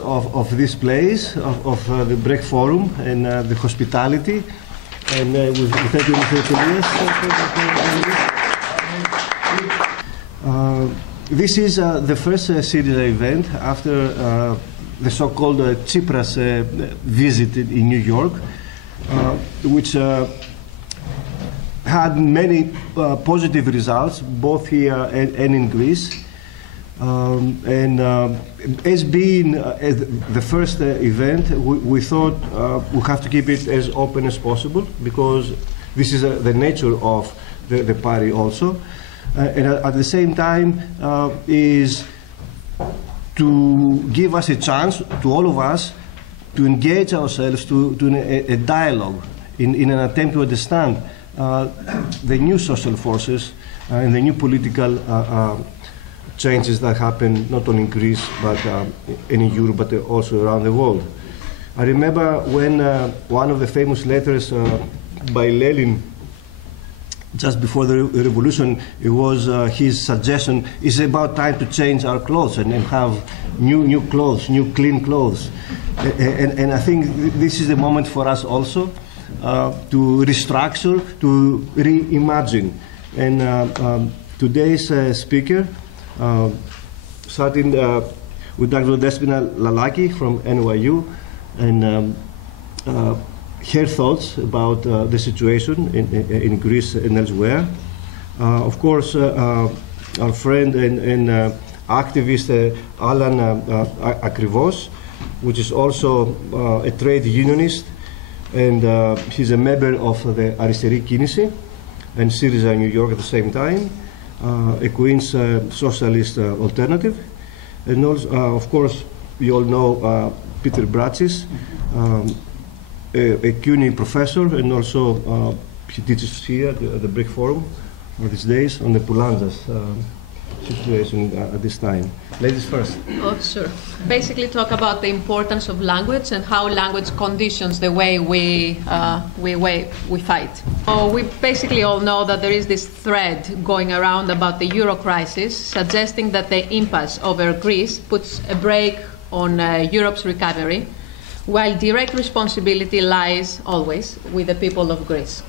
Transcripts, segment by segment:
of this place, of the Brecht Forum and the hospitality. And we thank you, Mr. Elias. This is the first SYRIZA event after the so-called Tsipras visit in New York, which had many positive results, both here and in Greece. As being the first event, we thought we have to keep it as open as possible, because this is the nature of the party also. And at the same time is to give us a chance, to all of us, to engage ourselves to a dialogue in an attempt to understand the new social forces and the new political changes that happen not only in Greece but in Europe, but also around the world. I remember when one of the famous letters by Lenin just before the revolution, it was his suggestion, it's about time to change our clothes and have new clothes, new clean clothes. And I think this is the moment for us also to restructure, to reimagine. And today's speaker, starting with Dr. Despina Lalaki from NYU, and her thoughts about the situation in Greece and elsewhere. Of course, our friend and activist Alan Akrivos, which is also a trade unionist, and he's a member of the Arisτερή Κίνηση and SYRIZA in New York at the same time, a Queen's socialist alternative. And also, of course, you all know Peter Bratsis, a CUNY professor, and also he teaches here at the Brecht Forum these days on the Poulanzas situation at this time. Ladies first. Oh, sure. Basically talk about the importance of language and how language conditions the way we fight. So we basically all know that there is this thread going around about the Euro crisis, suggesting that the impasse over Greece puts a brake on Europe's recovery, while direct responsibility lies always with the people of Greece.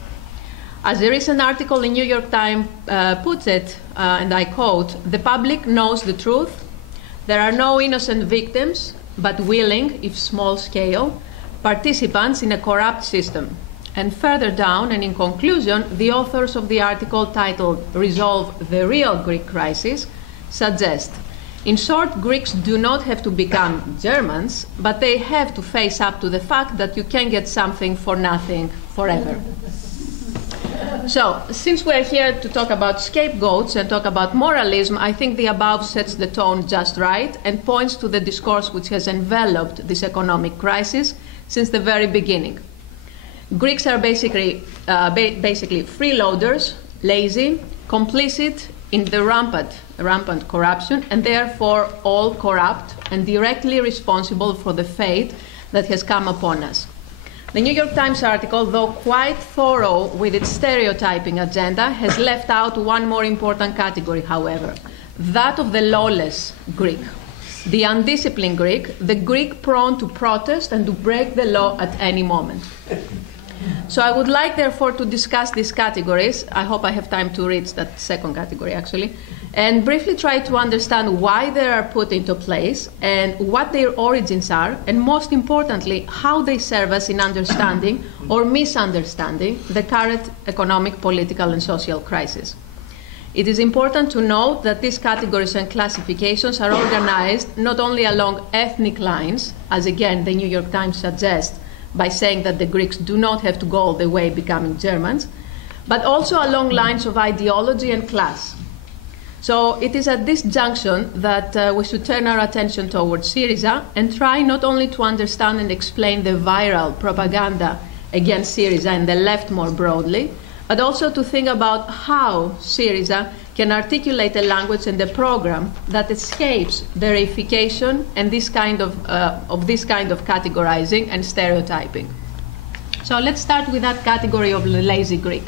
As a recent article in New York Times puts it, and I quote, "The public knows the truth. There are no innocent victims, but willing, if small scale, participants in a corrupt system." And further down, and in conclusion, the authors of the article titled "Resolve the Real Greek Crisis" suggest, in short, Greeks do not have to become Germans, but they have to face up to the fact that you can get something for nothing forever. So, since we're here to talk about scapegoats and talk about moralism, I think the above sets the tone just right and points to the discourse which has enveloped this economic crisis since the very beginning. Greeks are basically freeloaders, lazy, complicit in the rampant corruption, and therefore all corrupt and directly responsible for the fate that has come upon us. The New York Times article, though quite thorough with its stereotyping agenda, has left out one more important category, however, that of the lawless Greek, the undisciplined Greek, the Greek prone to protest and to break the law at any moment. So I would like, therefore, to discuss these categories. I hope I have time to reach that second category, actually, and briefly try to understand why they are put into place and what their origins are, and most importantly, how they serve us in understanding or misunderstanding the current economic, political, and social crisis. It is important to note that these categories and classifications are organized not only along ethnic lines, as again the New York Times suggests, by saying that the Greeks do not have to go all the way becoming Germans, but also along lines of ideology and class. So it is at this junction that we should turn our attention towards SYRIZA and try not only to understand and explain the viral propaganda against SYRIZA and the left more broadly, but also to think about how SYRIZA can articulate a language and a program that escapes the reification and this kind of categorizing and stereotyping. So let's start with that category of the lazy Greek.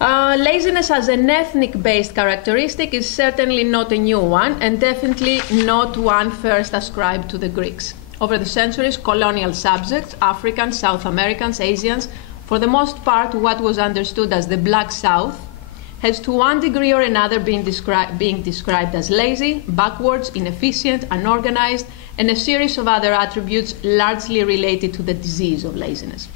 Laziness as an ethnic-based characteristic is certainly not a new one, and definitely not one first ascribed to the Greeks. Over the centuries, colonial subjects, Africans, South Americans, Asians, for the most part what was understood as the Black South, has to one degree or another being described as lazy, backwards, inefficient, unorganized, and a series of other attributes largely related to the disease of laziness.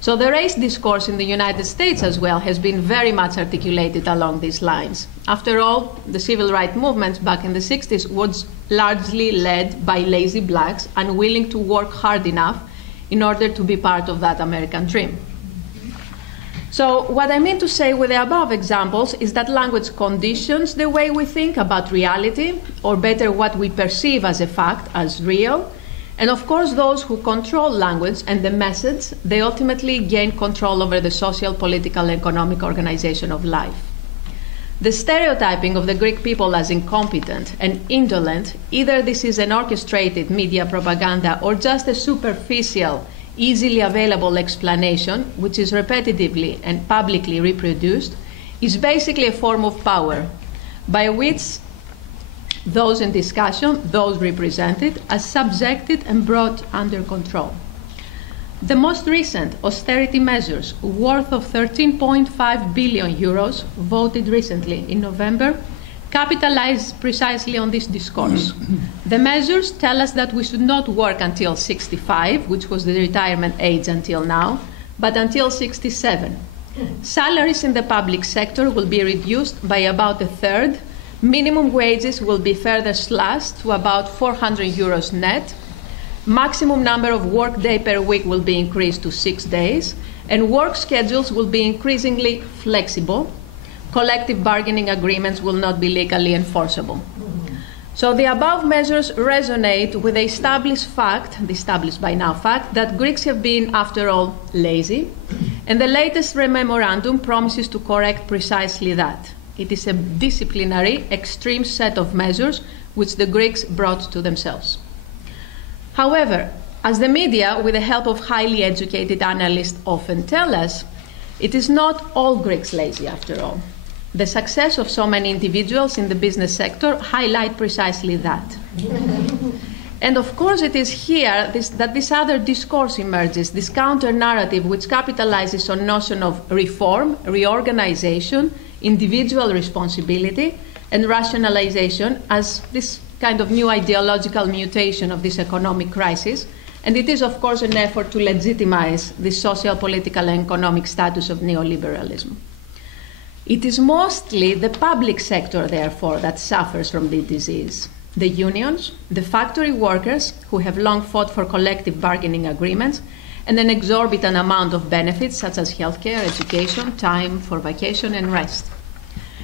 So the race discourse in the United States as well has been very much articulated along these lines. After all, the civil rights movement back in the 60s was largely led by lazy blacks unwilling to work hard enough in order to be part of that American dream. So what I mean to say with the above examples is that language conditions the way we think about reality, or better, what we perceive as a fact, as real. And of course, those who control language and the message, they ultimately gain control over the social, political, and economic organization of life. The stereotyping of the Greek people as incompetent and indolent, either this is an orchestrated media propaganda or just a superficial, easily available explanation, which is repetitively and publicly reproduced, is basically a form of power by which those in discussion, those represented, are subjected and brought under control. The most recent austerity measures, worth of 13.5 billion euros, voted recently in November, capitalize precisely on this discourse. The measures tell us that we should not work until 65, which was the retirement age until now, but until 67. Salaries in the public sector will be reduced by about a third. Minimum wages will be further slashed to about 400 euros net. Maximum number of work days per week will be increased to 6 days, and work schedules will be increasingly flexible. Collective bargaining agreements will not be legally enforceable. So the above measures resonate with the established by now fact, that Greeks have been, after all, lazy, and the latest memorandum promises to correct precisely that. It is a disciplinary, extreme set of measures which the Greeks brought to themselves. However, as the media, with the help of highly educated analysts, often tell us, it is not all Greeks lazy after all. The success of so many individuals in the business sector highlight precisely that. And of course it is here that this other discourse emerges, this counter-narrative which capitalizes on notion of reform, reorganization, individual responsibility, and rationalization as this kind of new ideological mutation of this economic crisis. And it is, of course, an effort to legitimize the social, political, and economic status of neoliberalism. It is mostly the public sector, therefore, that suffers from the disease. The unions, the factory workers who have long fought for collective bargaining agreements, and an exorbitant amount of benefits such as healthcare, education, time for vacation, and rest.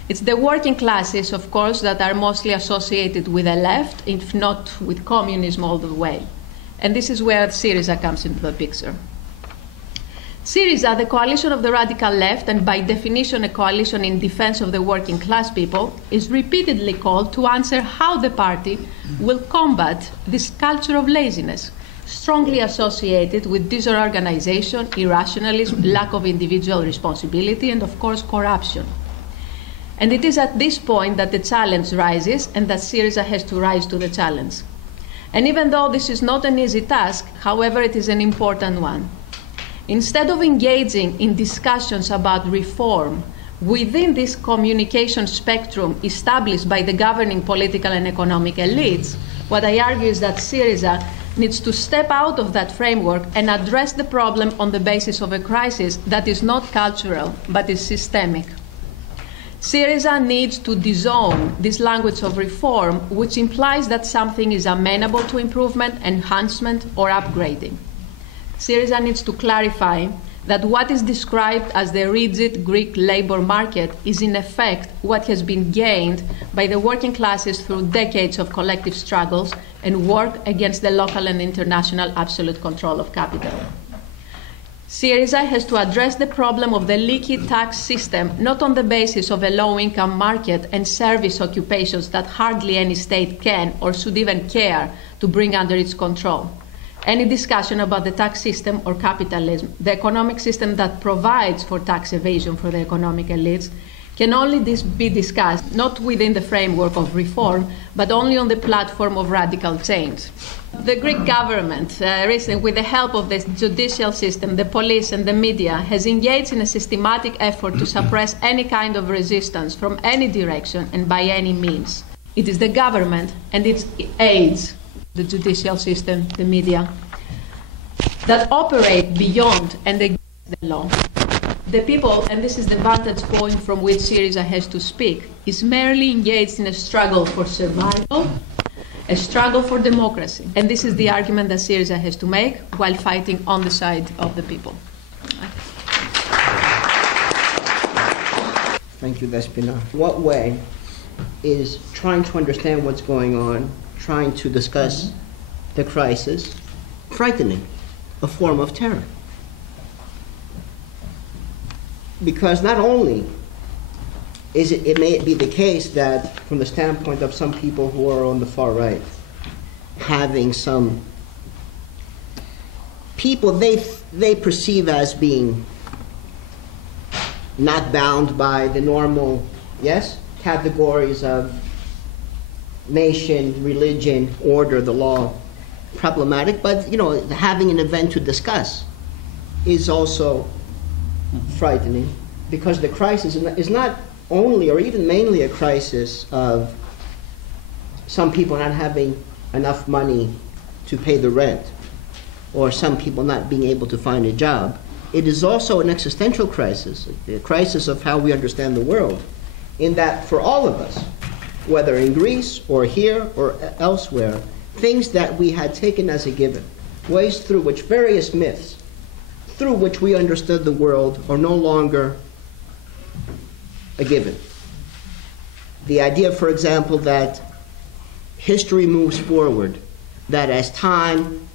It's the working classes, of course, that are mostly associated with the left, if not with communism all the way. And this is where SYRIZA comes into the picture. SYRIZA, the coalition of the radical left, and by definition a coalition in defense of the working class people, is repeatedly called to answer how the party will combat this culture of laziness, strongly associated with disorganization, irrationalism, lack of individual responsibility, and of course corruption. And it is at this point that the challenge rises, and that SYRIZA has to rise to the challenge. And even though this is not an easy task, however, it is an important one. Instead of engaging in discussions about reform within this communication spectrum established by the governing political and economic elites, what I argue is that SYRIZA needs to step out of that framework and address the problem on the basis of a crisis that is not cultural, but is systemic. SYRIZA needs to disown this language of reform, which implies that something is amenable to improvement, enhancement, or upgrading. SYRIZA needs to clarify that what is described as the rigid Greek labor market is in effect what has been gained by the working classes through decades of collective struggles and work against the local and international absolute control of capital. SYRIZA has to address the problem of the leaky tax system, not on the basis of a low-income market and service occupations that hardly any state can or should even care to bring under its control. Any discussion about the tax system or capitalism, the economic system that provides for tax evasion for the economic elites, can only be discussed not within the framework of reform, but only on the platform of radical change. The Greek government, recently, with the help of the judicial system, the police and the media, has engaged in a systematic effort to suppress any kind of resistance from any direction and by any means. It is the government and its aides, the judicial system, the media, that operate beyond and against the law. The people, and this is the vantage point from which SYRIZA has to speak, is merely engaged in a struggle for survival, a struggle for democracy. And this is the argument that SYRIZA has to make while fighting on the side of the people. Thank you, Despina. What way is trying to understand what's going on, trying to discuss the crisis, frightening, a form of terror? Because not only is it may be the case that from the standpoint of some people who are on the far right, having some people they perceive as being not bound by the normal, yes, categories of nation, religion, order, the law, problematic, but having an event to discuss is also frightening, because the crisis is not only or even mainly a crisis of some people not having enough money to pay the rent or some people not being able to find a job. It is also an existential crisis, a crisis of how we understand the world, in that for all of us, whether in Greece or here or elsewhere, things that we had taken as a given, ways through which various myths through which we understood the world are no longer a given. The idea, for example, that history moves forward, that as time,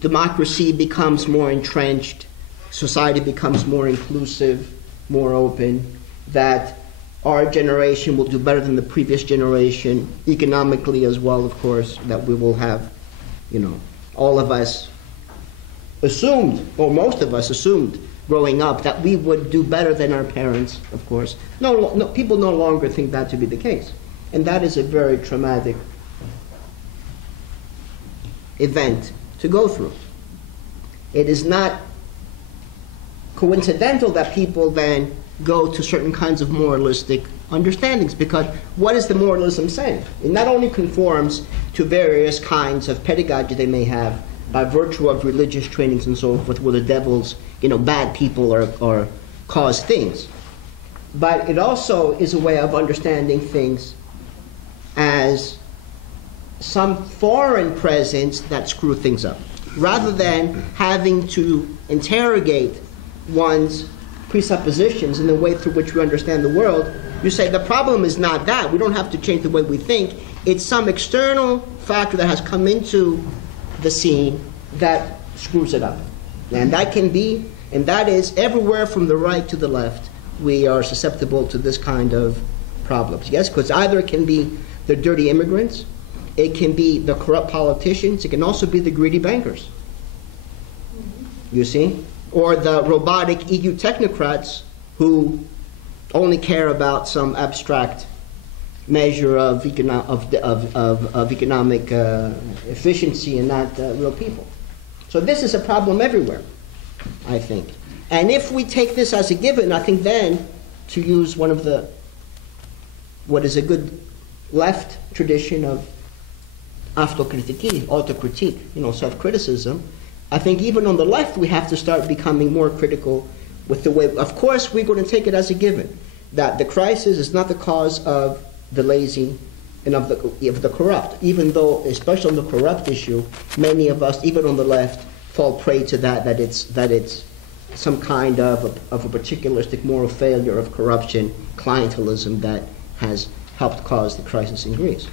democracy becomes more entrenched, society becomes more inclusive, more open, that our generation will do better than the previous generation, economically as well, of course, that we will have, all of us assumed, or most of us assumed growing up, that we would do better than our parents, of course. No, people no longer think that to be the case. And that is a very traumatic event to go through. It is not coincidental that people then go to certain kinds of moralistic understandings, because what is the moralism saying? It not only conforms to various kinds of pedagogy they may have by virtue of religious trainings and so forth, where the devils, bad people or cause things, but it also is a way of understanding things as some foreign presence that screw things up, rather than having to interrogate one's presuppositions in the way through which we understand the world. You say the problem is not that. We don't have to change the way we think. It's some external factor that has come into the scene that screws it up. And that can be, and that is everywhere from the right to the left, we are susceptible to this kind of problems. Yes, because either it can be the dirty immigrants, it can be the corrupt politicians, it can also be the greedy bankers. You see? Or the robotic EU technocrats who only care about some abstract measure of economic efficiency and not real people. So this is a problem everywhere, I think. And if we take this as a given, I think then, to use one of what is a good left tradition of autocritique, self-criticism, I think even on the left we have to start becoming more critical with the way, of course we're going to take it as a given, that the crisis is not the cause of the lazy and of the corrupt, even though, especially on the corrupt issue, many of us, even on the left, fall prey to that it's some kind of a particularistic moral failure of corruption, clientelism that has helped cause the crisis in Greece.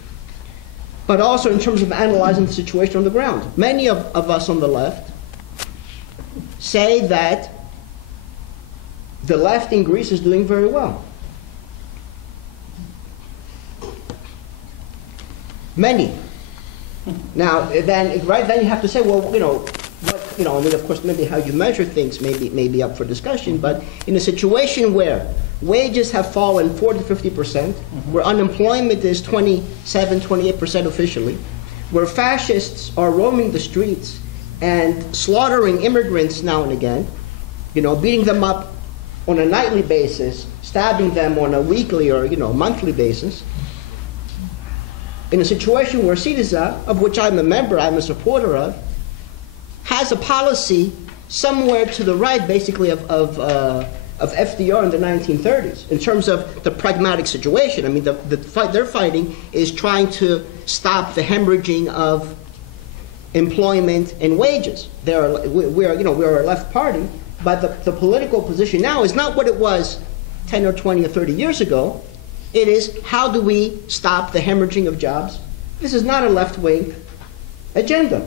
But also in terms of analyzing the situation on the ground. Many of us on the left say that the left in Greece is doing very well. Many. Now, then you have to say, well, I mean, of course, maybe how you measure things may be up for discussion, but in a situation where wages have fallen 40 to 50%, where unemployment is 27, 28% officially, where fascists are roaming the streets and slaughtering immigrants now and again, beating them up on a nightly basis, stabbing them on a weekly or monthly basis, in a situation where SYRIZA, of which I'm a member, I'm a supporter of, has a policy somewhere to the right, basically, of FDR in the 1930s, in terms of the pragmatic situation. I mean, the fight they're fighting is trying to stop the hemorrhaging of employment and wages. We are a left party, but the political position now is not what it was 10 or 20 or 30 years ago. It is, how do we stop the hemorrhaging of jobs? This is not a left-wing agenda.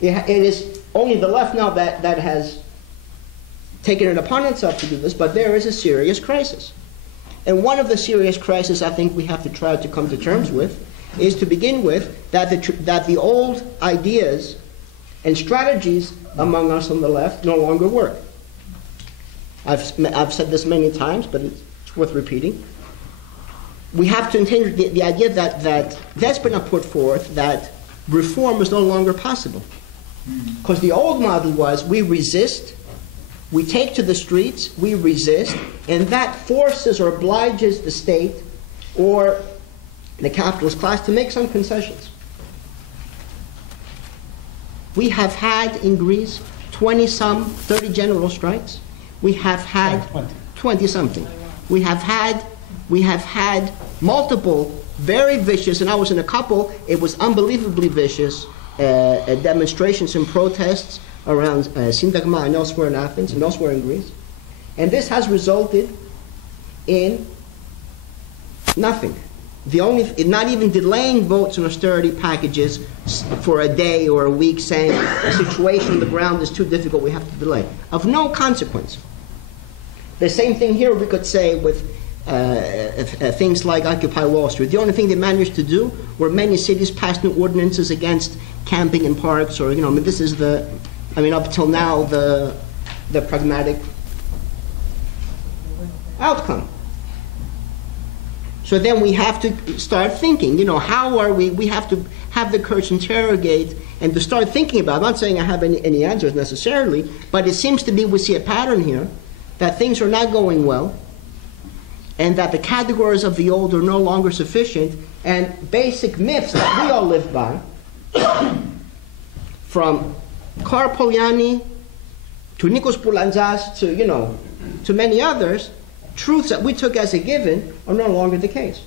It is only the left now that has taken it upon itself to do this, but there is a serious crisis. And one of the serious crises I think we have to try to come to terms with is, to begin with, that the old ideas and strategies among us on the left no longer work. I've said this many times, but it's worth repeating. We have to intend the idea that Despina put forth, that reform is no longer possible. Because the old model was, we resist, we take to the streets, we resist, and that forces or obliges the state or the capitalist class to make some concessions. We have had in Greece 20-some, 30 general strikes. We have had 20-something. We have had multiple very vicious, and I was in a couple, it was unbelievably vicious, demonstrations and protests around Syntagma and elsewhere in Athens and elsewhere in Greece. And this has resulted in nothing. Not even delaying votes on austerity packages for a day or a week, saying the situation on the ground is too difficult, we have to delay. Of no consequence. The same thing here we could say with things like Occupy Wall Street. The only thing they managed to do were many cities passed new ordinances against camping in parks, or, this is up till now, the pragmatic outcome. So then we have to start thinking, how are we have to have the courage to interrogate and to start thinking about, I'm not saying I have any answers necessarily, but it seems to be, we see a pattern here, that things are not going well, and that the categories of the old are no longer sufficient, and basic myths that we all live by, from Karl Polanyi to Nicos Poulantzas to many others, truths that we took as a given are no longer the case.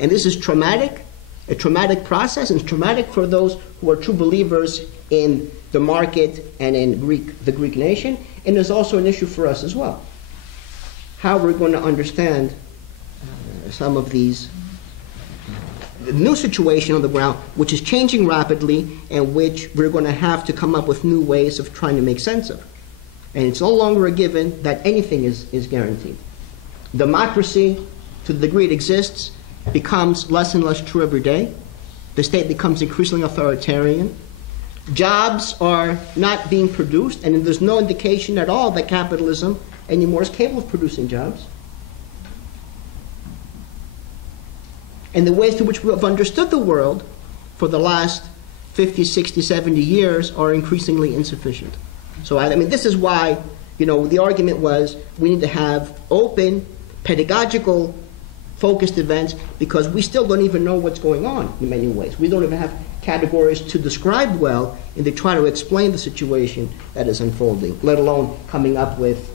And this is traumatic, a traumatic process, and it's traumatic for those who are true believers in the market and in the Greek nation, and is also an issue for us as well. How we're going to understand some of these, the new situation on the ground, which is changing rapidly, and which we're going to have to come up with new ways of trying to make sense of. And it's no longer a given that anything is guaranteed. Democracy, to the degree it exists, becomes less and less true every day. The state becomes increasingly authoritarian. Jobs are not being produced, and there's no indication at all that capitalism anymore is capable of producing jobs. And the ways to which we have understood the world for the last 50, 60, 70 years are increasingly insufficient. So this is why, the argument was we need to have open, pedagogical, focused events, because we still don't even know what's going on in many ways. We don't even have categories to describe well and to try to explain the situation that is unfolding, let alone coming up with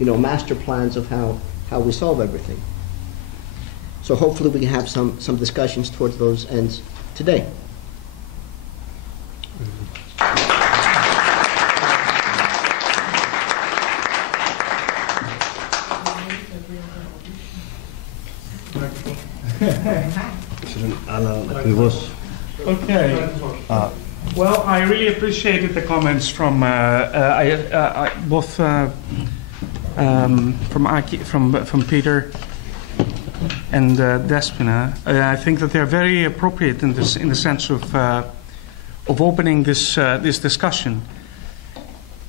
master plans of how we solve everything. So hopefully we can have some discussions towards those ends today. Akrivos. Okay. Well, I really appreciated the comments from both from Peter and Despina. I think that they're very appropriate in the sense of opening this discussion.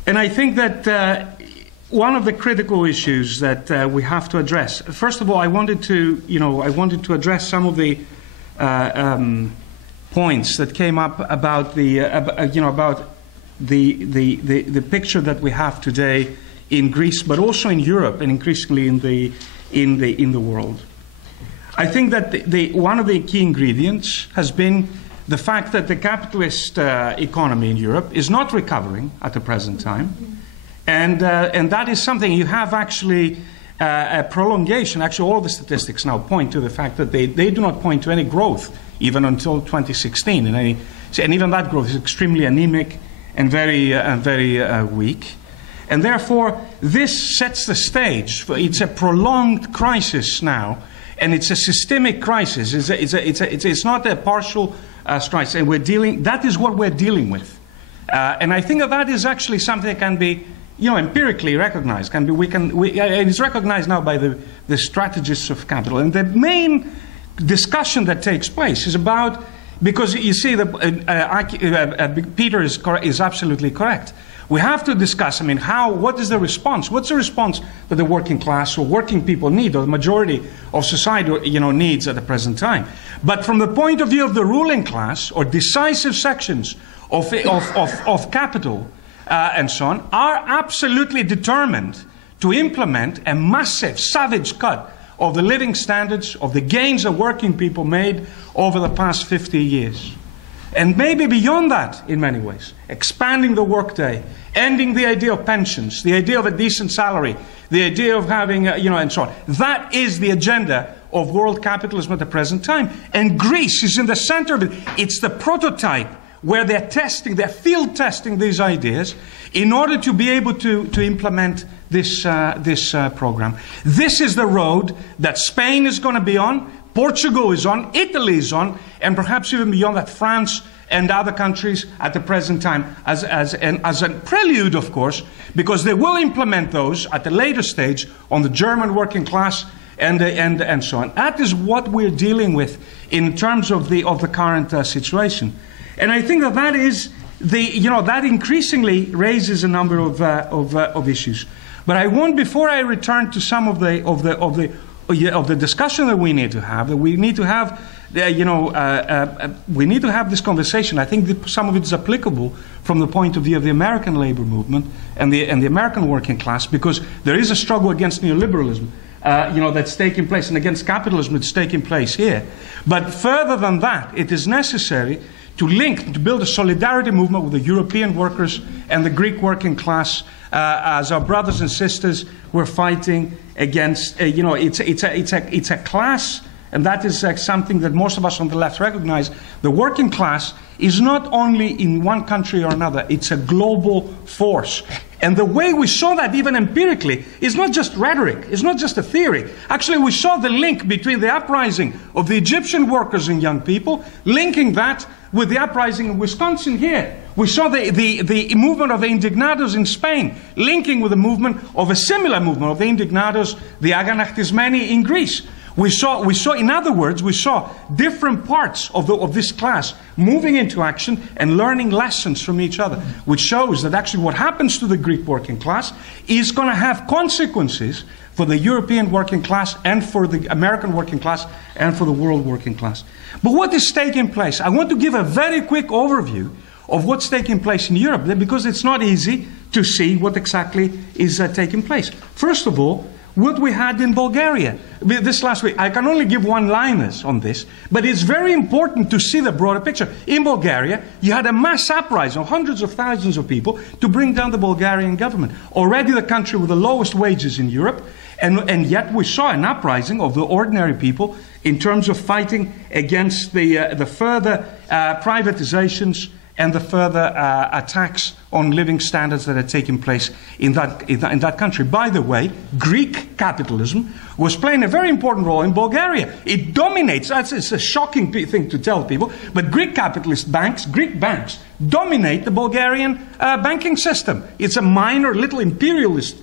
And I think that one of the critical issues that we have to address. First of all, I wanted to address some of the points that came up about the picture that we have today in Greece, but also in Europe and increasingly in the world. I think that one of the key ingredients has been the fact that the capitalist economy in Europe is not recovering at the present time, and that is something you have actually a prolongation. Actually, all the statistics now point to the fact that they do not point to any growth even until 2016, and even that growth is extremely anemic and very weak. And therefore, this sets the stage for it's a prolonged crisis now, and it's a systemic crisis. It's not a partial crisis, and that is what we're dealing with. And I think that is actually something that can be, empirically recognized. And it's recognized now by the strategists of capital. And the main discussion that takes place is about, because you see, Peter is absolutely correct. We have to discuss, what is the response? What's the response that the working class or working people need, or the majority of society, needs at the present time? But from the point of view of the ruling class, or decisive sections of capital and so on, are absolutely determined to implement a massive, savage cut of the living standards, of the gains that working people made over the past 50 years. And maybe beyond that, in many ways, expanding the workday, ending the idea of pensions, the idea of a decent salary, the idea of having, and so on. That is the agenda of world capitalism at the present time. And Greece is in the center of it. It's the prototype where they're field testing these ideas in order to be able to implement this program. This is the road that Spain is going to be on, Portugal is on, Italy is on, and perhaps even beyond that, France and other countries at the present time, as a prelude, of course, because they will implement those at a later stage on the German working class and so on. That is what we're dealing with in terms of the current situation, and I think that is that increasingly raises a number of issues. But I want, before I return to some of the discussion that we need to have, we need to have this conversation. I think some of it is applicable from the point of view of the American labor movement and the American working class, because there is a struggle against neoliberalism, that's taking place, and against capitalism that's taking place here. But further than that, it is necessary to build a solidarity movement with the European workers and the Greek working class, as our brothers and sisters were fighting against. It's a class, and that is something that most of us on the left recognize. The working class is not only in one country or another; it's a global force. And the way we saw that, even empirically, is not just rhetoric. It's not just a theory. Actually, we saw the link between the uprising of the Egyptian workers and young people, linking that with the uprising in Wisconsin here. We saw the movement of the indignados in Spain, linking with the movement of a similar movement of the indignados, the aganachtismeni in Greece. We saw, in other words, we saw different parts of this class moving into action and learning lessons from each other, which shows that actually what happens to the Greek working class is going to have consequences for the European working class and for the American working class and for the world working class. But what is taking place? I want to give a very quick overview of what's taking place in Europe, because it's not easy to see what exactly is taking place. First of all, what we had in Bulgaria this last week. I can only give one-liners on this, but it's very important to see the broader picture. In Bulgaria, you had a mass uprising of hundreds of thousands of people to bring down the Bulgarian government. Already the country with the lowest wages in Europe, and yet we saw an uprising of the ordinary people in terms of fighting against the further privatizations and the further attacks on living standards that are taking place in that country. By the way, Greek capitalism was playing a very important role in Bulgaria. It dominates. It's a shocking thing to tell people, but Greek capitalist banks, Greek banks, dominate the Bulgarian banking system. It's a minor, little imperialist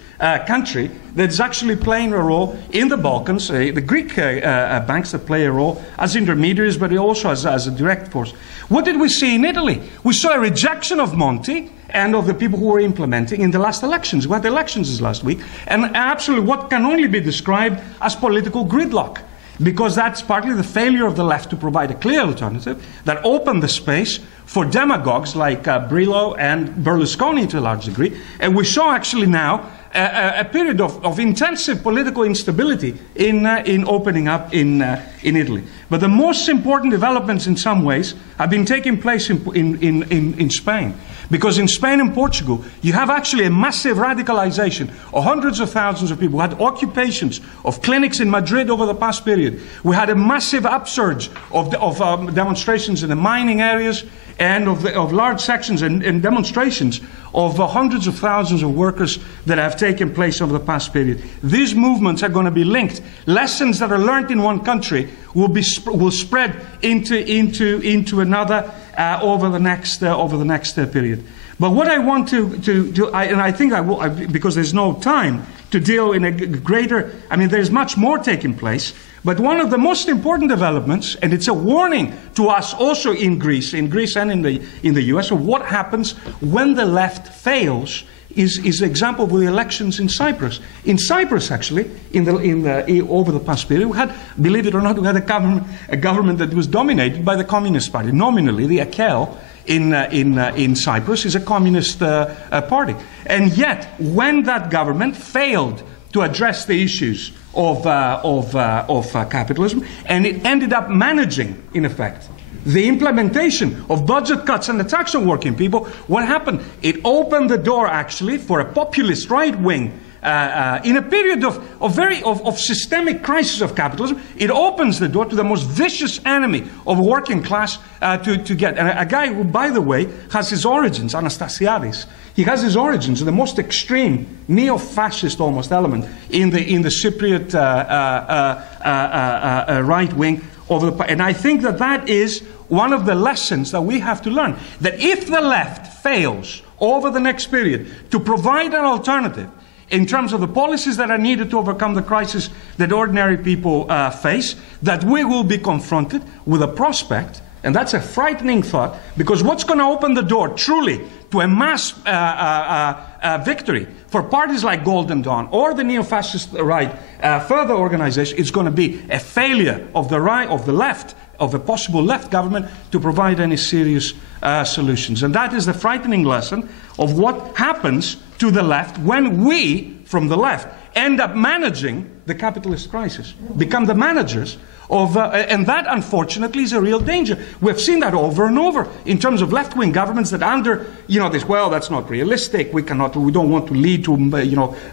country that's actually playing a role in the Balkans. The Greek banks that play a role as intermediaries, but also as a direct force. What did we see in Italy? We saw a rejection of Monti and of the people who were implementing in the last elections. We had elections this last week, and absolutely what can only be described as political gridlock, because that's partly the failure of the left to provide a clear alternative that opened the space for demagogues like Brillo and Berlusconi to a large degree. And we saw actually now a period of intensive political instability in opening up in Italy. But the most important developments in some ways have been taking place in Spain. Because in Spain and Portugal, you have actually a massive radicalization of hundreds of thousands of people. We had occupations of clinics in Madrid over the past period. We had a massive upsurge of demonstrations in the mining areas and of large sections and demonstrations of hundreds of thousands of workers that have taken place over the past period. These movements are going to be linked. Lessons that are learned in one country will spread into another over the next period. But what I want and I think I will, because there's no time to deal in a greater. I mean, there's much more taking place. But one of the most important developments, and it's a warning to us also in Greece and in the US, of what happens when the left fails, is an example of the elections in Cyprus. In Cyprus, actually, over the past period, we had, believe it or not, we had a government that was dominated by the Communist Party. Nominally, the AKEL in Cyprus is a communist party, and yet when that government failed to address the issues of capitalism, and it ended up managing, in effect, the implementation of budget cuts and the tax on working people, what happened? It opened the door, actually, for a populist right wing. In a period of systemic crisis of capitalism, it opens the door to the most vicious enemy of a working class to get. And a guy who, by the way, has his origins, Anastasiadis, he has his origins in the most extreme neo-fascist almost element in the Cypriot right wing. And I think that is one of the lessons that we have to learn. That if the left fails over the next period to provide an alternative in terms of the policies that are needed to overcome the crisis that ordinary people face, that we will be confronted with a prospect, and that's a frightening thought, because what's going to open the door truly to a mass victory for parties like Golden Dawn or the neo-fascist right, further organization, it's going to be a failure of the right, of the left, of a possible left government to provide any serious solutions. And that is the frightening lesson of what happens to the left when we, from the left, end up managing the capitalist crisis, become the managers of, and that unfortunately is a real danger. We've seen that over and over in terms of left-wing governments that under, this, well, that's not realistic, we don't want to lead to,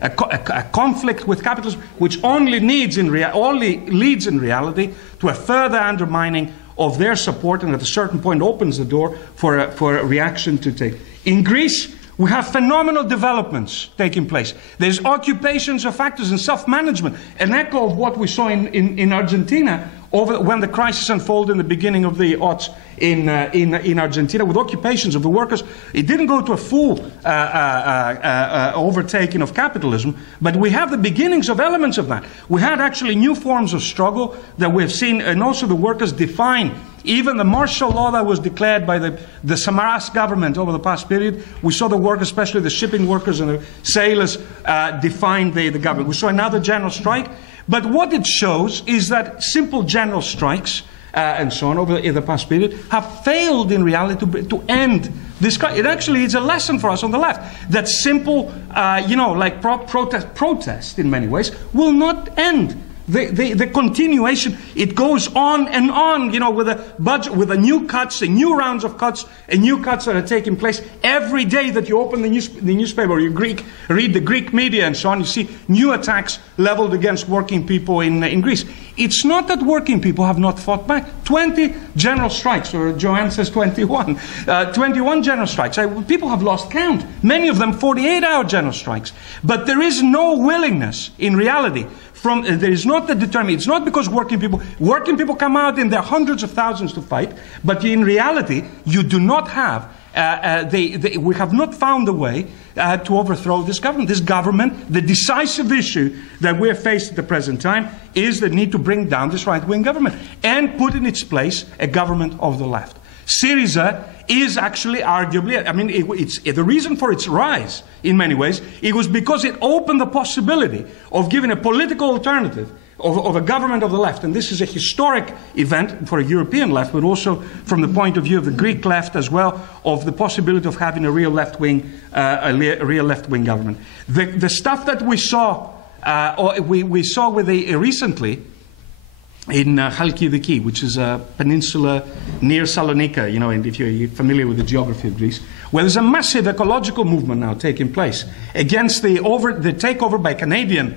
a conflict with capitalism, which only leads in reality to a further undermining of their support, and at a certain point opens the door for a reaction to take. In Greece, we have phenomenal developments taking place. There's occupations of factors and self-management, an echo of what we saw in Argentina when the crisis unfolded in the beginning of the aughts in Argentina, with occupations of the workers. It didn't go to a full overtaking of capitalism, but we have the beginnings of elements of that. We had actually new forms of struggle that we've seen, and also the workers define even the martial law that was declared by the Samaras government over the past period. We saw the workers, especially the shipping workers and the sailors, define the government. We saw another general strike. But what it shows is that simple general strikes and so on over the past period have failed in reality to end this crisis. It actually is a lesson for us on the left that simple, like protest in many ways will not end. The continuation, it goes on and on, with a budget, with the new cuts, and new rounds of cuts, and new cuts that are taking place every day that you open the newspaper or you read the Greek media and so on. You see new attacks leveled against working people in Greece. It's not that working people have not fought back. 20 general strikes, or Joanne says 21. 21 general strikes. People have lost count. Many of them 48-hour general strikes. But there is no willingness, in reality, there is not the determination. It's not because working people come out in their hundreds of thousands to fight, but in reality, you do not have we have not found a way to overthrow this government. This government, the decisive issue that we're faced at the present time is the need to bring down this right-wing government and put in its place a government of the left. SYRIZA is actually arguably, it's the reason for its rise in many ways, it was because it opened the possibility of giving a political alternative of a government of the left. And this is a historic event for a European left, but also from the point of view of the Greek left as well, of the possibility of having a real left-wing government. The stuff that we saw, we saw with recently in Halkidiki, which is a peninsula near Salonika, and if you're familiar with the geography of Greece, where there's a massive ecological movement now taking place against the takeover by Canadian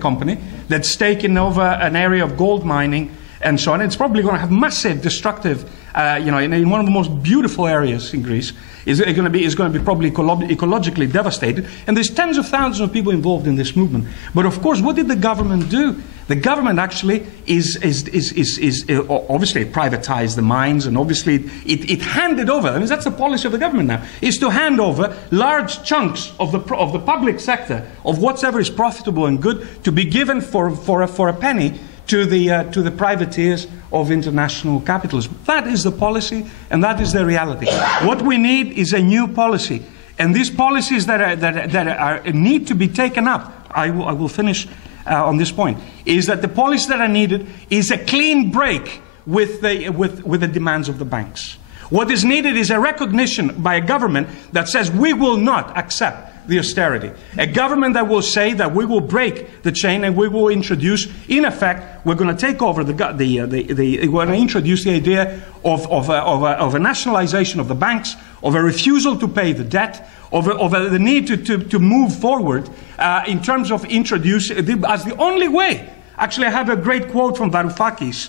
company that's taken over an area of gold mining and so on. It's probably going to have massive destructive, in one of the most beautiful areas in Greece, is going to be probably ecologically devastated. And there's tens of thousands of people involved in this movement. But of course, what did the government do? The government actually is obviously privatized the mines, and obviously it handed over. That's the policy of the government now: is to hand over large chunks of the public sector of whatever is profitable and good to be given for a penny to the privateers of international capitalism. That is the policy, and that is the reality. What we need is a new policy, and these policies that need to be taken up. I will finish on this point. Is that the policies that are needed is a clean break with the demands of the banks. What is needed is a recognition by a government that says we will not accept the austerity. A government that will say that we will break the chain and we will introduce, in effect, we're going to take over we're going to introduce the idea of a nationalization of the banks, of a refusal to pay the debt, of the need to move forward in terms of introducing, as the only way. Actually, I have a great quote from Varoufakis,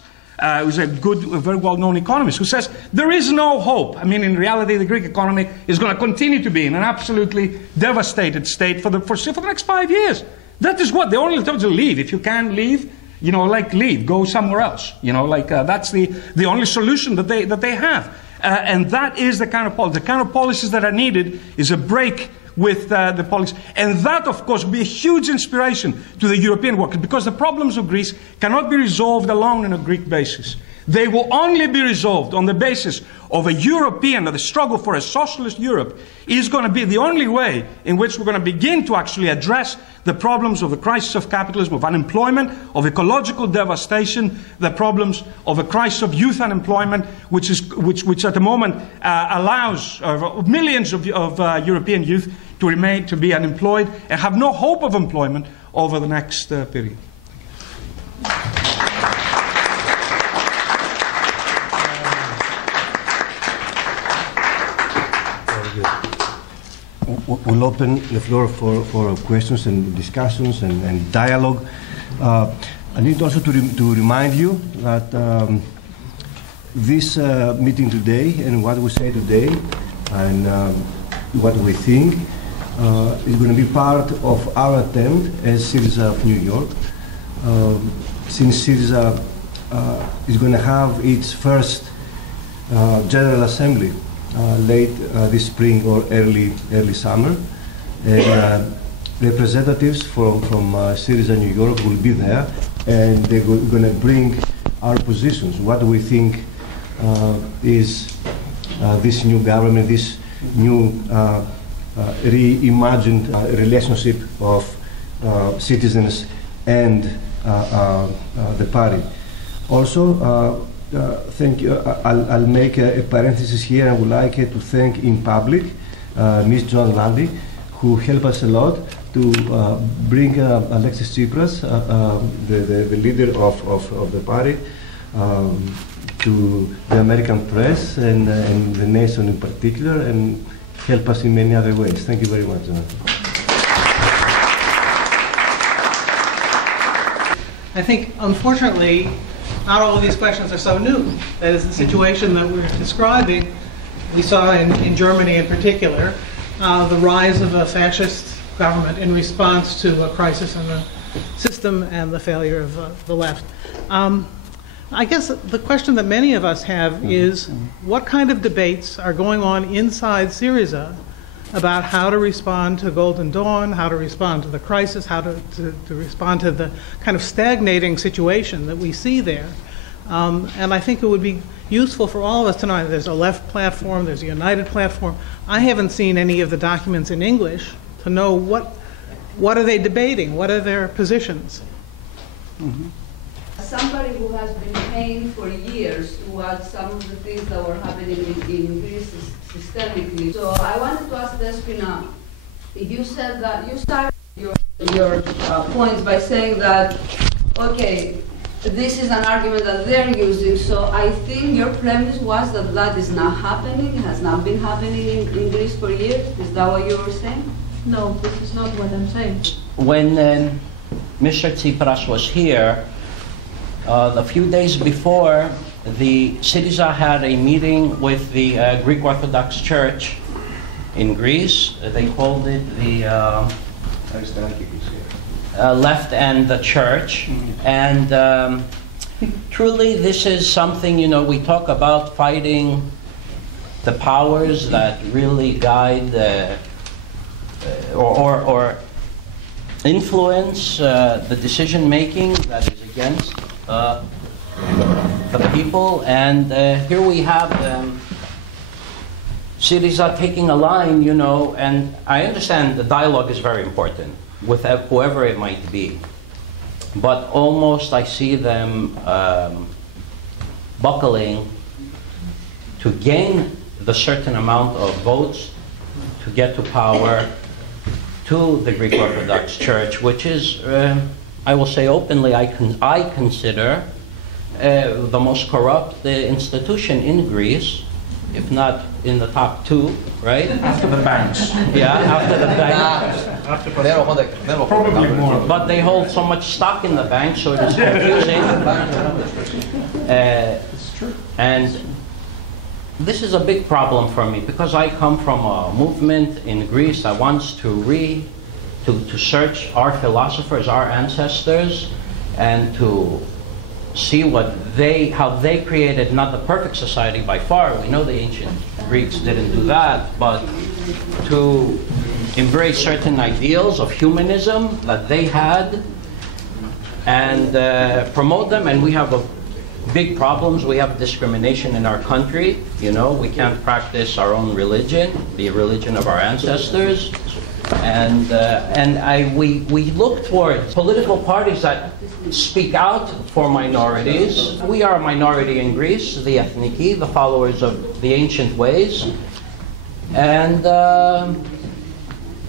who's a very well-known economist, who says there is no hope. In reality, the Greek economy is going to continue to be in an absolutely devastated state for the next 5 years. That is what the only alternative to leave. If you can't leave, leave, go somewhere else. That's the only solution that they have. And that is the kind of policy. The kind of policies that are needed is a break with the policy. And that, of course, will be a huge inspiration to the European workers, because the problems of Greece cannot be resolved alone on a Greek basis. They will only be resolved on the basis of a European, or the struggle for a socialist Europe is going to be the only way in which we're going to begin to actually address the problems of the crisis of capitalism, of unemployment, of ecological devastation, the problems of a crisis of youth unemployment, which at the moment allows millions of European youth to be unemployed and have no hope of employment over the next period. We'll open the floor for questions and discussions and dialogue. I need also to remind you that this meeting today and what we say today and what we think is going to be part of our attempt as SYRIZA of New York. Since SYRIZA is going to have its first General Assembly late this spring or early summer, and representatives from SYRIZA New York will be there, and they're going to bring our positions, what we think is this new government, this new reimagined relationship of citizens and the party. Also, thank you. I'll make a parenthesis here. I would like to thank in public Ms. John Landy, who helped us a lot to bring Alexis Tsipras, the leader of the party, to the American press and the nation in particular, and help us in many other ways. Thank you very much, Jonathan. I think, unfortunately, not all of these questions are so new. That is the situation that we're describing. We saw in Germany in particular, the rise of a fascist government in response to a crisis in the system and the failure of the left. I guess the question that many of us have is, what kind of debates are going on inside SYRIZA about how to respond to Golden Dawn, how to respond to the crisis, how to respond to the kind of stagnating situation that we see there. And I think it would be useful for all of us to know there's a left platform, there's a united platform. I haven't seen any of the documents in English to know what are they debating, what are their positions. Mm-hmm. Somebody who has been paying for years towards some of the things that were happening in Greece systemically. So I wanted to ask Despina, you said that you started your points by saying that, okay, this is an argument that they're using, so I think your premise was that that is not happening, has not been happening in Greece for years. Is that what you were saying? No, this is not what I'm saying. When Mr. Tsipras was here, a few days before, the SYRIZA had a meeting with the Greek Orthodox Church in Greece. They called it the Left and the Church. And truly this is something, you know, we talk about fighting the powers that really guide or influence the decision making that is against the people. And here we have SYRIZA taking a line, you know, and I understand the dialogue is very important with whoever it might be. But almost I see them buckling to gain the certain amount of votes to get to power to the Greek Orthodox Church, which is, I will say openly, I consider the most corrupt institution in Greece, if not in the top two, right? After the banks. Yeah, after the banks. Probably more. But they hold so much stock in the bank, so it is confusing. It's true. And this is a big problem for me because I come from a movement in Greece that wants to search our philosophers, our ancestors, and to see how they created not the perfect society by far. We know the ancient Greeks didn't do that, but to embrace certain ideals of humanism that they had and promote them. And we have big problems. We have discrimination in our country. You know, we can't practice our own religion, the religion of our ancestors. And we look towards political parties that speak out for minorities. We are a minority in Greece, the ethniki, the followers of the ancient ways. And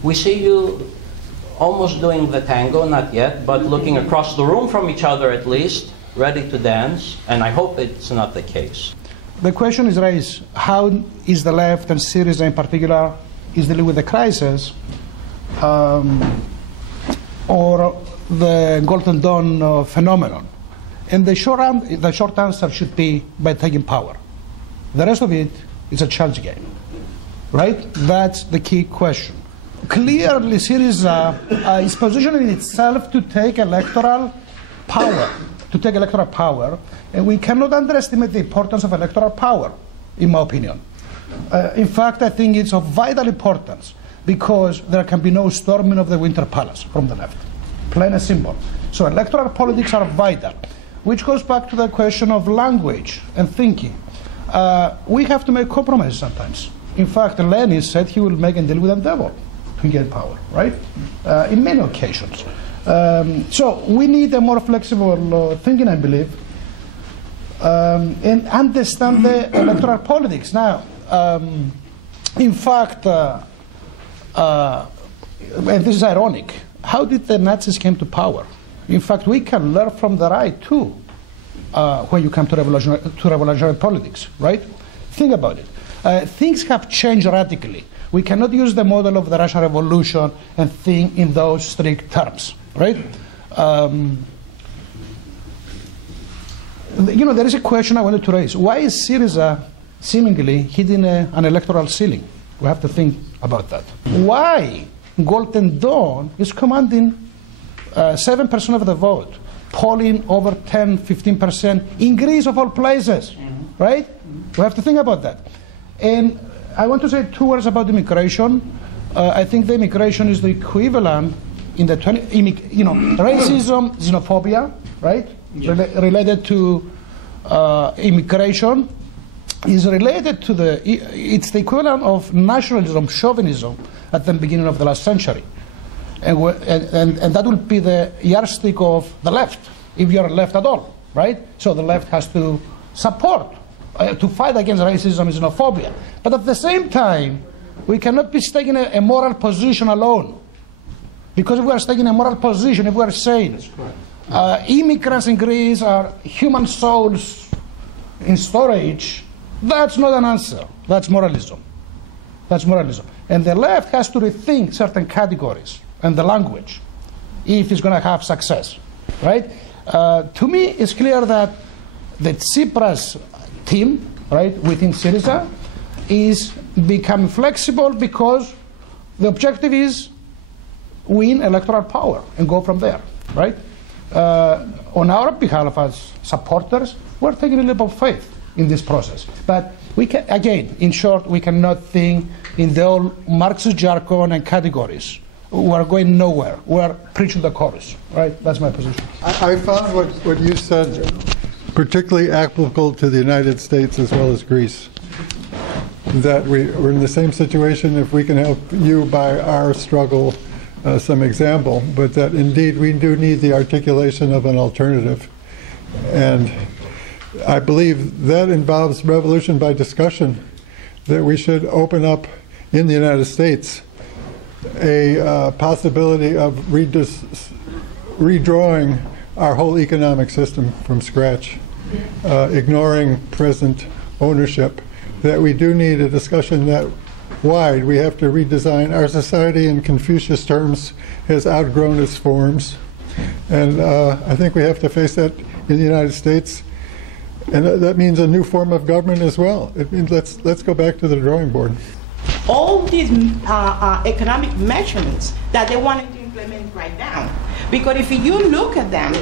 we see you almost doing the tango, not yet, but looking across the room from each other at least, ready to dance, and I hope it's not the case. The question is raised, how is the left and SYRIZA in particular is dealing with the crisis or the Golden Dawn phenomenon? And the short answer should be by taking power. The rest of it is a challenge game, right? That's the key question. Clearly, SYRIZA is positioning itself to take electoral power. And we cannot underestimate the importance of electoral power, in my opinion. In fact, I think it's of vital importance because there can be no storming of the Winter Palace from the left, plain and simple. So electoral politics are vital, which goes back to the question of language and thinking. We have to make compromises sometimes. In fact, Lenin said he will make a deal with the devil to get power, right? In many occasions. So we need a more flexible thinking, I believe, and understand the electoral politics. Now, in fact, and this is ironic, how did the Nazis came to power? In fact, we can learn from the right too when you come to revolutionary politics, right? Think about it. Things have changed radically. We cannot use the model of the Russian Revolution and think in those strict terms, right? there is a question I wanted to raise. Why is SYRIZA seemingly hitting an electoral ceiling? We have to think about that. Why Golden Dawn is commanding 7% of the vote, polling over 10, 15% in Greece of all places, right? We have to think about that. And I want to say 2 words about immigration. I think the immigration is the equivalent in the racism, xenophobia, right? Yeah. Related to immigration is related to it's the equivalent of nationalism, chauvinism at the beginning of the last century. And that will be the yardstick of the left, if you're left at all, right? So the left has to support, to fight against racism and xenophobia. But at the same time, we cannot be taking a moral position alone. Because if we are taking a moral position, if we are saying immigrants in Greece are human souls in storage, that's not an answer. That's moralism. That's moralism. And the left has to rethink certain categories and the language if it's going to have success, right? To me, it's clear that the Tsipras team, right, within SYRIZA is becoming flexible because the objective is win electoral power and go from there, right? On our behalf as supporters, we're taking a leap of faith in this process. But we can, again, in short, we cannot think in the old Marxist jargon and categories. We're going nowhere. We're preaching the chorus, right? That's my position. I found what you said particularly applicable to the United States as well as Greece. That we're in the same situation if we can help you by our struggle some example, but that indeed we do need the articulation of an alternative. And I believe that involves revolution by discussion, that we should open up in the United States a possibility of redrawing our whole economic system from scratch, ignoring present ownership, that we do need a discussion that wide. We have to redesign. Our society, in Confucius terms, has outgrown its forms. And I think we have to face that in the United States. And that means a new form of government as well. It means let's go back to the drawing board. All these economic measurements that they wanted to implement right now. Because if you look at them,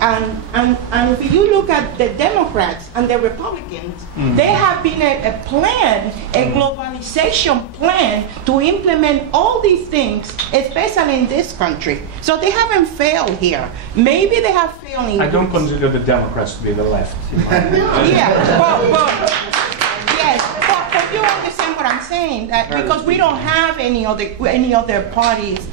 and if you look at the Democrats and the Republicans, they have been a plan, a globalization plan to implement all these things, especially in this country. So they haven't failed here. Maybe they have failed in I don't consider the Democrats to be the left. Yeah, but you understand what I'm saying? That because we don't have any other parties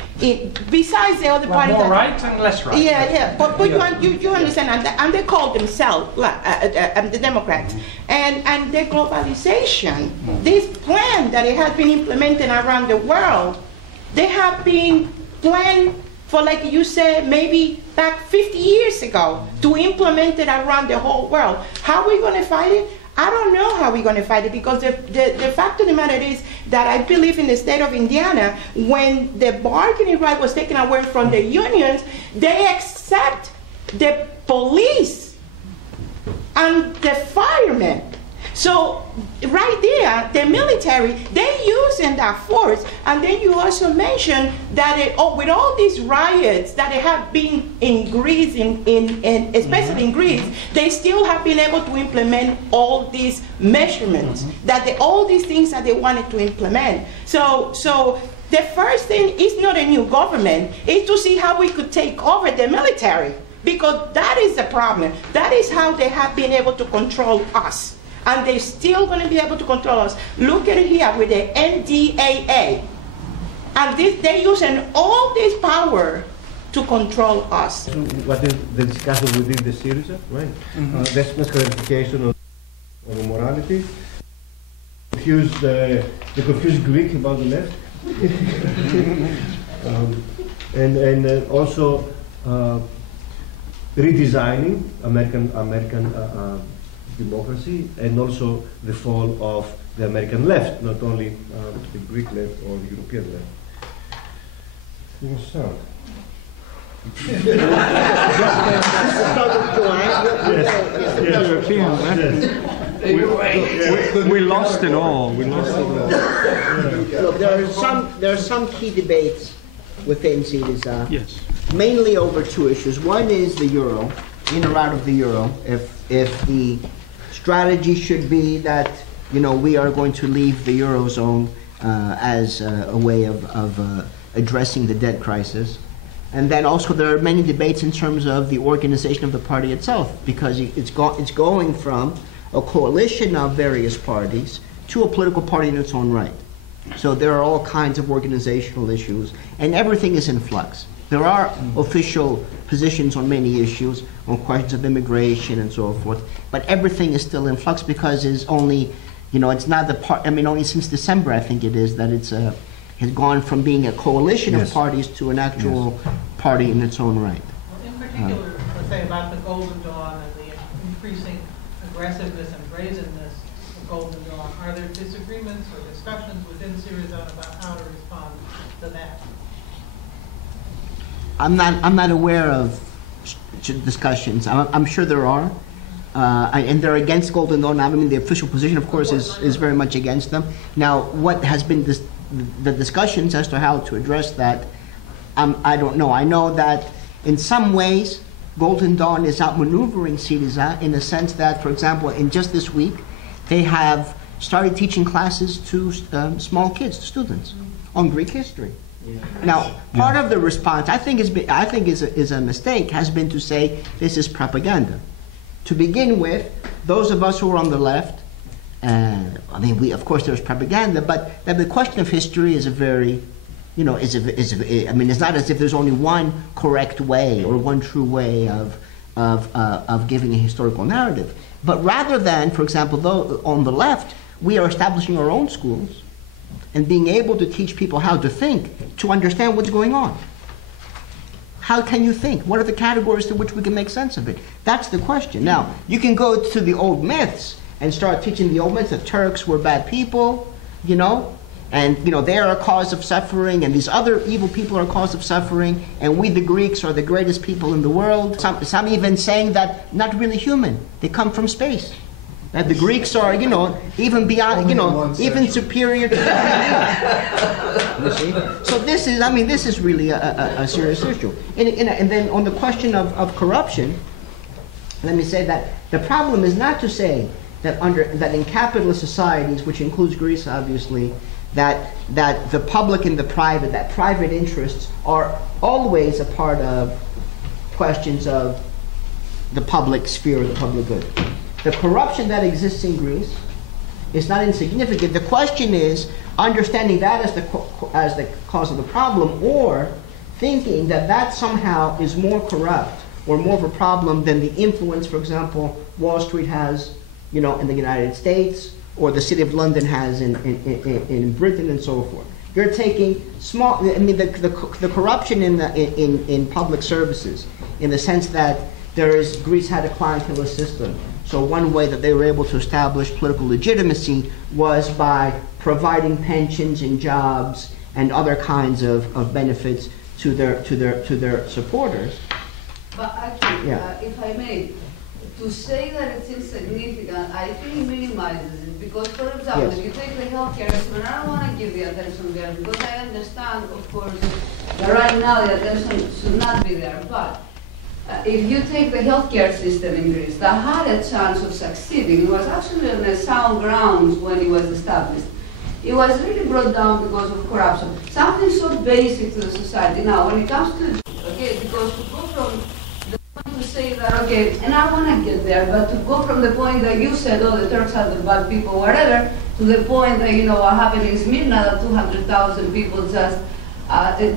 besides the other parties. More right and less right. Yeah. But you understand, and they call themselves the Democrats. And the globalization, this plan that it has been implemented around the world, they have been planned for, like you said, maybe back 50 years ago to implement it around the whole world. How are we going to fight it? I don't know how we're going to fight it, because the fact of the matter is that I believe in the state of Indiana, when the bargaining right was taken away from the unions, they accept the police and the firemen. So right there, the military, they using that force. And then you also mentioned that with all these riots that have been in Greece, especially in Greece, they still have been able to implement all these measurements, all these things that they wanted to implement. So the first thing is not a new government, it's to see how we could take over the military, because that is the problem. That is how they have been able to control us. And they're still going to be able to control us. Look at it here with the NDAA. And they're using all this power to control us. What is the discussion within the SYRIZA, right? Despina's clarification of morality. The confused Greek about the left. and also redesigning American democracy, and also the fall of the American left, not only the Greek left or the European left. We lost it all. We lost it all. Look, there are some key debates within SYRIZA. Yes. Mainly over two issues. One is the euro, in or out of the euro. If the strategy should be that we are going to leave the eurozone as a way of addressing the debt crisis. And then also there are many debates in terms of the organization of the party itself, because it's going from a coalition of various parties to a political party in its own right. So there are all kinds of organizational issues, and everything is in flux. There are official positions on many issues, on questions of immigration and so forth, but everything is still in flux because it's only, it's not the part, only since December, I think it is, that has gone from being a coalition of parties to an actual party in its own right. In particular, let's say about the Golden Dawn and the increasing aggressiveness and brazenness of Golden Dawn, are there disagreements or discussions within SYRIZA about how to respond to that? I'm not aware of discussions. I'm sure there are, and they're against Golden Dawn. The official position, of course, is very much against them. Now, what has been the discussions as to how to address that, I don't know. I know that in some ways, Golden Dawn is outmaneuvering SYRIZA in the sense that, for example, in just this week, they have started teaching classes to small kids, to students, on Greek history. Now, part of the response, I think is a mistake, has been to say this is propaganda. To begin with, those of us who are on the left, of course there's propaganda, but the question of history is a very, it's not as if there's only one correct way or one true way of giving a historical narrative. But rather than, for example, though on the left, we are establishing our own schools and being able to teach people how to think, to understand what's going on. How can you think? What are the categories to which we can make sense of it? That's the question. Now, you can go to the old myths and start teaching the old myths that Turks were bad people, and they are a cause of suffering, and these other evil people are a cause of suffering, and we, the Greeks, are the greatest people in the world. Some even saying that not really human. They come from space. That the Greeks are, even beyond, even superior to the you see? So this is really a serious issue. And then on the question of corruption, let me say that the problem is not to say that in capitalist societies, which includes Greece, obviously, that the public and the private, that private interests are always a part of questions of the public sphere, the public good. The corruption that exists in Greece is not insignificant. The question is understanding that as the cause of the problem, or thinking that somehow is more corrupt or more of a problem than the influence, for example, Wall Street has, in the United States, or the City of London has in Britain, and so forth. You're taking small. The corruption in public services, in the sense that Greece had a clientelist system. So one way that they were able to establish political legitimacy was by providing pensions and jobs and other kinds of benefits to their supporters. But actually, if I may, to say that it's insignificant, I think minimizes it, because, for example, if you take the healthcare system, and I don't want to give the attention there, because I understand, of course, that right now the attention should not be there, but if you take the healthcare system in Greece, that had a chance of succeeding, it was actually on a sound grounds when it was established. It was really brought down because of corruption. Something so basic to the society. Now, when it comes to, because to go from the point to say that, and I want to get there, but to go from the point that you said, the Turks are the bad people, whatever, to the point that, what happened in Smyrna, that 200,000 people just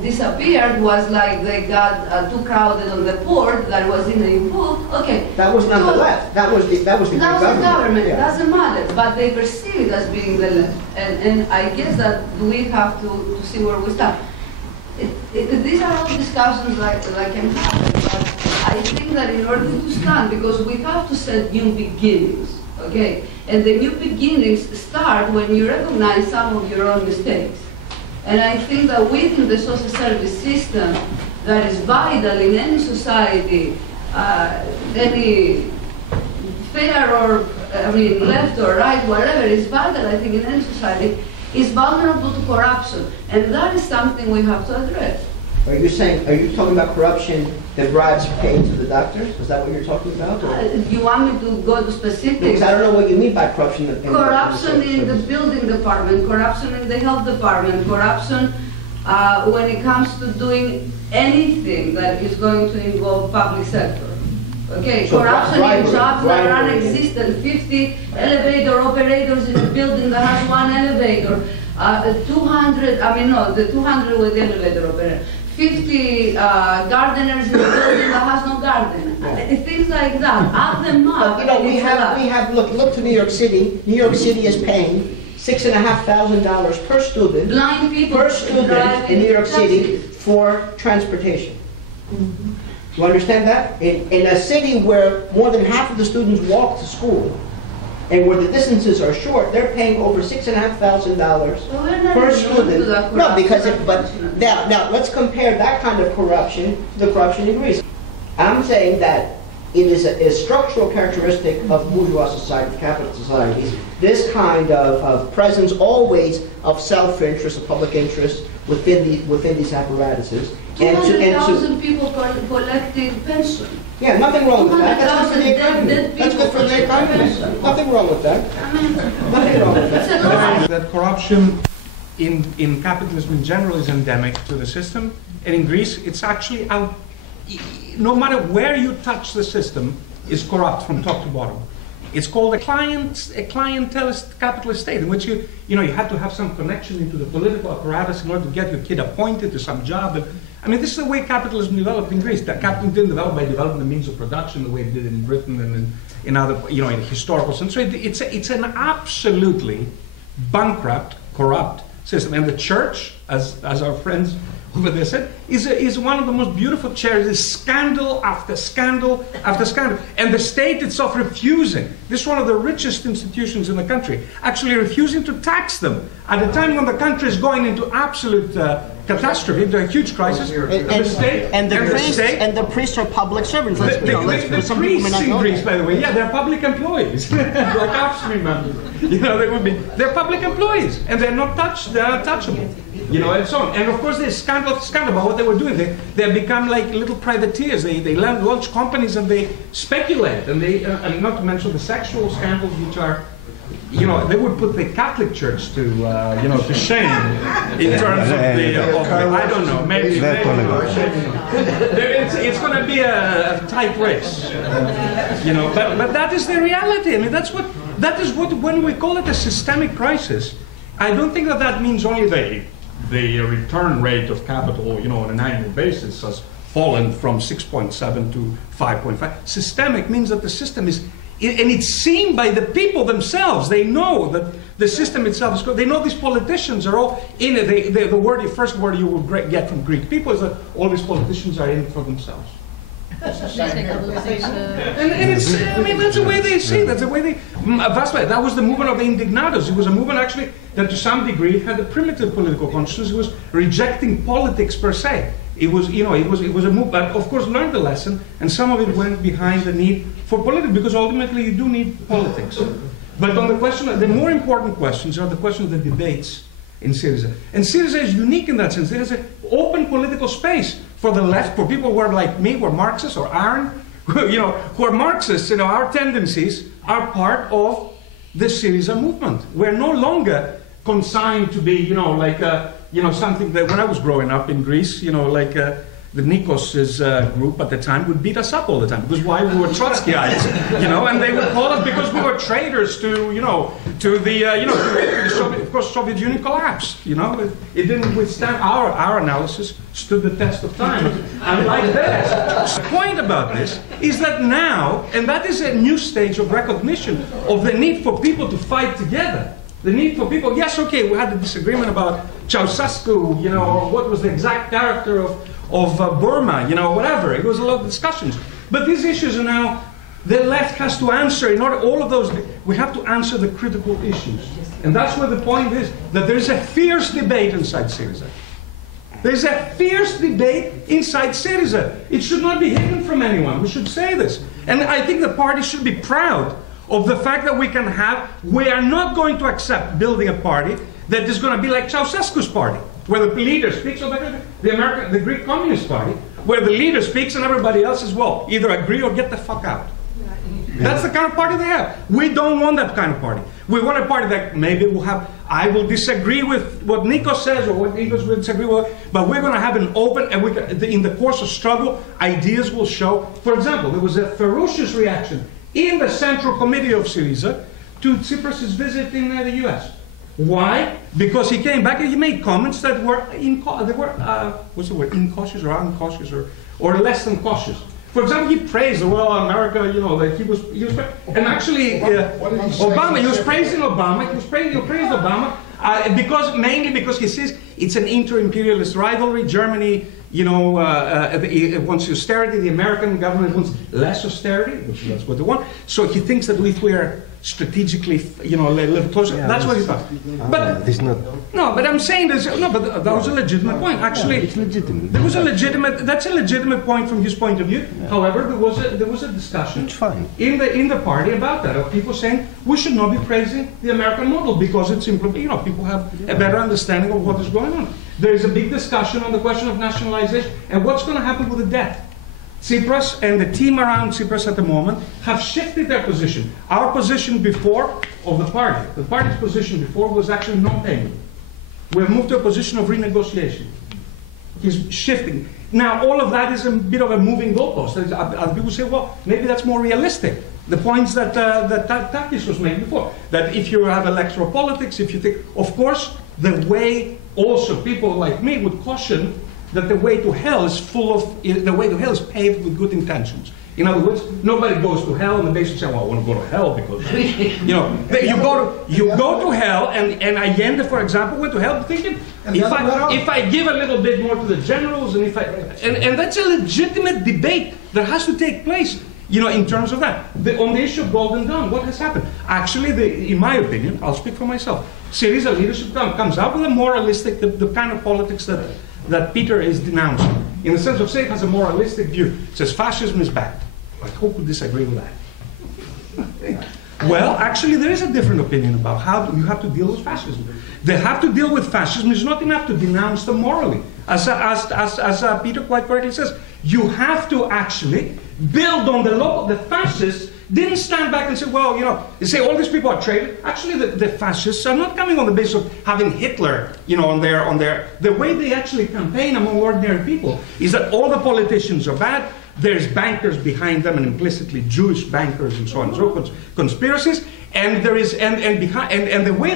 disappeared, was like they got too crowded on the port that was in the book. That was not the left. That was the government. Yeah. Doesn't matter, but they perceive it as being the left, and I guess that we have to see where we stand. These are all discussions that can happen, but I think that in order to stand, because we have to set new beginnings, and the new beginnings start when you recognize some of your own mistakes. And I think that within the social service system that is vital in any society, any fair or, I mean, left or right, whatever is vital, I think, in any society, is vulnerable to corruption. And that is something we have to address. Are you talking about corruption that bribes paid to the doctors? Is that what you're talking about? You want me to go to specifics? Because I don't know what you mean by corruption. Corruption in the building department, corruption in the health department, corruption when it comes to doing anything that is going to involve public sector. Okay, so corruption in jobs that are non-existent. 50 elevator operators in a building that has one elevator. 200, I mean, no, the 200 with the elevator operator. 50 gardeners in a building that has no garden. Things like that. Add them up. You know, we have. Look to New York City. New York City is paying $6,500 per student. Blind people per student in New York City for transportation. Mm-hmm. You understand that? In a city where more than half of the students walk to school, and where the distances are short, they're paying over $6,500 per student. No, because now let's compare that kind of corruption to the corruption in Greece. I'm saying that it is a structural characteristic of bourgeois society, capitalist societies, this kind of presence always of self-interest, of public interest within these apparatuses. 200,000 people collecting pension. Yeah, nothing wrong with that. That's good for the economy. That's good for the economy. Nothing wrong with that. Nothing wrong with that. That corruption in capitalism in general is endemic to the system, and in Greece it's actually out. No matter where you touch the system, is corrupt from top to bottom. It's called a clientelist capitalist state, in which you had to have some connection into the political apparatus in order to get your kid appointed to some job. And, I mean, this is the way capitalism developed in Greece. That capitalism didn't develop by developing the means of production the way it did in Britain and in other, in a historical sense. So it's an absolutely bankrupt, corrupt system. And the church, as our friends over there said, is one of the most beautiful charities, scandal after scandal after scandal. And the state itself refusing, this is one of the richest institutions in the country, actually refusing to tax them at a time when the country is going into absolute catastrophe, into a huge crisis. And the priests are public servants. The priests in Greece, by the way, they're public employees, like upstream members. They're public employees, and they're not they're untouchable. And so on. And of course, there's scandal about what they were doing. They become like little privateers. They launch companies and they speculate. And and not to mention the sexual scandals, which are, they would put the Catholic Church to, to shame in terms of I don't know, maybe it's going to be a tight race, But that is the reality. I mean, that is what when we call it a systemic crisis. I don't think that means only the return rate of capital, on an annual basis has fallen from 6.7 to 5.5. Systemic means that the system is, and it's seen by the people themselves. They know that the system itself is good. They know these politicians are all in it. The first word you will get from Greek people is that all these politicians are in it for themselves. And it's, that's the way they see it. That's the way that was the movement of the Indignados. It was a movement actually that to some degree had a primitive political consciousness. It was rejecting politics per se. It was, it was a movement, but of course learned the lesson, and some of it went behind the need for politics, because ultimately you do need politics. But on the question, the more important questions are the questions of the debates in SYRIZA. And SYRIZA is unique in that sense. There is an open political space for the left, for people who are like me, who are Marxists, or Aaron, who are Marxists. Our tendencies are part of the SYRIZA movement. We're no longer consigned to be, something that when I was growing up in Greece, the Nicos group at the time would beat us up all the time, because why? We were Trotskyites, and they would call us because we were traitors to the Soviet Union collapsed. It didn't withstand our analysis, stood the test of time. And like this, the point about this is that now, and that is a new stage of recognition of the need for people to fight together. The need for people, yes, okay, we had a disagreement about Ceausescu, or what was the exact character of Burma, whatever. It was a lot of discussions. But these issues are now The left has to answer, in order, all of those, we have to answer the critical issues. And that's where the point is, that there's a fierce debate inside SYRIZA. There's a fierce debate inside SYRIZA. It should not be hidden from anyone. We should say this. And I think the party should be proud of the fact that we are not going to accept building a party that is going to be like Ceausescu's party, where the leader speaks, or the Greek Communist Party, where the leader speaks and everybody else as well either agree or get the fuck out. That's the kind of party they have. We don't want that kind of party. We want a party that maybe will have, I will disagree with what Nicos says or what Nicos will disagree with, but we're going to have an open, and in the course of struggle, ideas will show. For example, there was a ferocious reaction in the Central Committee of SYRIZA to Tsipras' visit in the US. Why? Because he came back and he made comments that were, what's the word, incautious or uncautious or less than cautious. For example, he praised, well, America, you know, that he was and actually, Obama, he was praising Obama, he praised Obama, mainly because he says it's an inter-imperialist rivalry. Germany, you know, it wants austerity, the American government wants less austerity, which that's what they want. So he thinks that if we're strategically, you know, a little closer, yeah, that's what he thought. But no, but I'm saying there's no, but that was a legitimate point. Actually, it's legitimate. That's a legitimate point from his point of view. Yeah. However, there was a discussion in the party about that, of people saying we should not be praising the American model because it's simply, you know, people have a better understanding of what is going on. There is a big discussion on the question of nationalization and what's going to happen with the debt. Tsipras and the team around Tsipras at the moment have shifted their position. Our position before of the party's position before was actually non-payment. We have moved to a position of renegotiation. He's shifting. Now, all of that is a bit of a moving goalpost. Other people say, well, maybe that's more realistic. The points that Takis was making before, that if you have electoral politics, if you think, of course, the way also people like me would caution that the way to hell is paved with good intentions. In other words, nobody goes to hell on the basis of saying, well, I want to go to hell because, you know, you go to hell, and Allende, for example, went to hell thinking, if I give a little bit more to the generals, and and that's a legitimate debate that has to take place, you know, in terms of that. On the issue of Golden Dawn, what has happened? Actually, in my opinion, I'll speak for myself, SYRIZA leadership comes out with a moralistic, the kind of politics that Peter is denouncing, in the sense of saying it has a moralistic view. It says fascism is bad. I hope we disagree with that. Well, actually, there is a different opinion about how you have to deal with fascism. They have to deal with fascism. It's not enough to denounce them morally. As Peter quite correctly says, you have to actually build on the fascists didn't stand back and say, well, you know, they say all these people are traitors. Actually, the fascists are not coming on the basis of having Hitler, you know, on their. The way they actually campaign among ordinary people is that all the politicians are bad. There's bankers behind them, and implicitly Jewish bankers, and so on and so forth, conspiracies. And there is and the way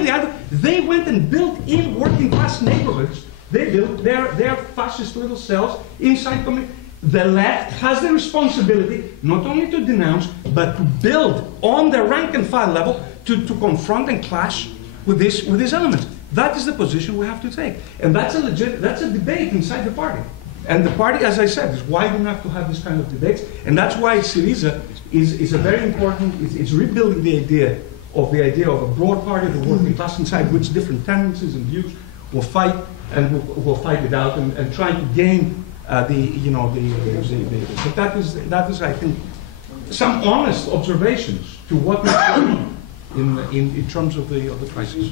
they went and built in working class neighborhoods. They built their fascist little cells inside communities. The left has the responsibility not only to denounce, but to build on the rank and file level to confront and clash with these elements. That is the position we have to take. And that's a debate inside the party. And the party, as I said, is why we have to have this kind of debates. And that's why SYRIZA is a very important, it's rebuilding the idea of a broad party of the working class inside which different tendencies and views will fight, and will fight it out and try to gain but that is, I think, some honest observations to what is going on in terms of the crisis.